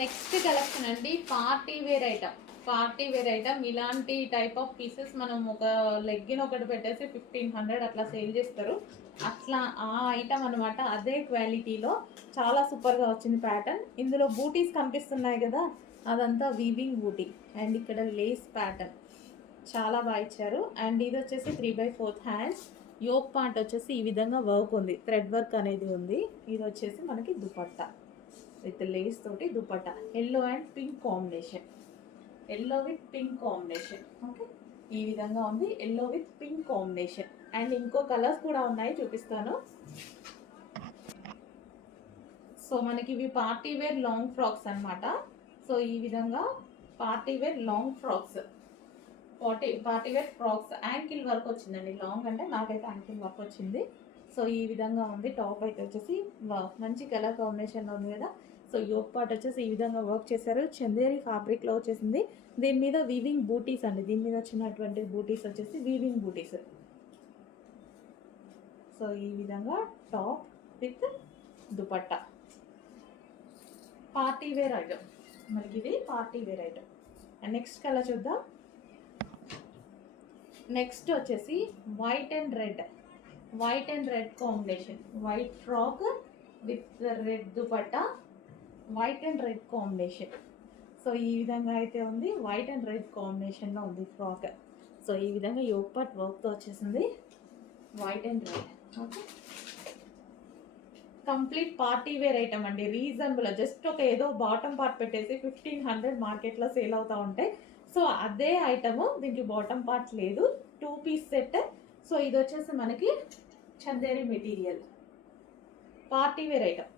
Next collection అండి party wear item. Party wear item ఇలాంటి type of pieces మనం ఒక లెగ్గిన్ ఒకటి పెట్టేసి 1500 అట్లా సేల్ చేస్తారు. అట్లా ఆ ఐటమ్ అనమాట. అదే క్వాలిటీలో చాలా సూపర్గా వచ్చింది ప్యాటర్న్. ఇందులో బూటీస్ కనిపిస్తున్నాయి కదా, అదంతా వీవింగ్ బూటీ. అండ్ ఇక్కడ లేస్ ప్యాటర్న్ చాలా బాగా ఇచ్చారు. అండ్ ఇది వచ్చేసి 3/4 హ్యాండ్స్. యోక్ పార్ట్ వచ్చేసి ఈ విధంగా వర్క్ ఉంది, థ్రెడ్ వర్క్ అనేది ఉంది. ఇది వచ్చేసి మనకి దుపట్టా విత్ లేస్ తోటి dupatta. Yellow and pink combination, yellow with pink combination. Okay, ఈ విధంగా ఉంది yellow with pink combination. And ఇంకో కలర్స్ కూడా ఉన్నాయి, చూపిస్తాను. సో మనకి ఇవి పార్టీ వేర్ లాంగ్ ఫ్రాక్స్ అనమాట. సో ఈ విధంగా party wear long frocks, party wear frocks. Ankle work వచ్చిందండి. లాంగ్ అంటే నాకైతే యాంకిల్ వర్క్ వచ్చింది. సో ఈ విధంగా ఉంది. టాప్ అయితే వచ్చేసి మంచి కలర్ కాంబినేషన్లో ఉంది కదా. సో యోక్ పార్ట్ వచ్చేసి ఈ విధంగా వర్క్ చేశారు. చందేరి ఫ్యాబ్రిక్లో వచ్చేసింది. దీని మీద వీవింగ్ బూటీస్ అండి. దీని మీద వచ్చినటువంటి బూటీస్ వచ్చేసి వీవింగ్ బూటీస్. సో ఈ విధంగా top with dupatta. Party wear item మనకి, ఇది party wear item. And next colour చూద్దాం. నెక్స్ట్ వచ్చేసి white and red, white and red combination. White frock with red dupatta, white and red combination. So ఈ విధంగా అయితే ఉంది. వైట్ అండ్ రెడ్ కాంబినేషన్లో ఉంది ఫ్రాక్. సో ఈ విధంగా యోక్ పార్ట్ వర్క్తో వచ్చేసింది. White and red. Okay, complete party wear item అండి. రీజనబుల్, జస్ట్ ఒక ఏదో బాటమ్ పార్ట్ పెట్టేసి 1500 మార్కెట్లో సేల్ అవుతూ ఉంటాయి. సో అదే ఐటమ్, దీనికి బాటమ్ పార్ట్ లేదు. 2 పీస్ సెట్. సో ఇది వచ్చేసి మనకి Chanderi material, party wear item.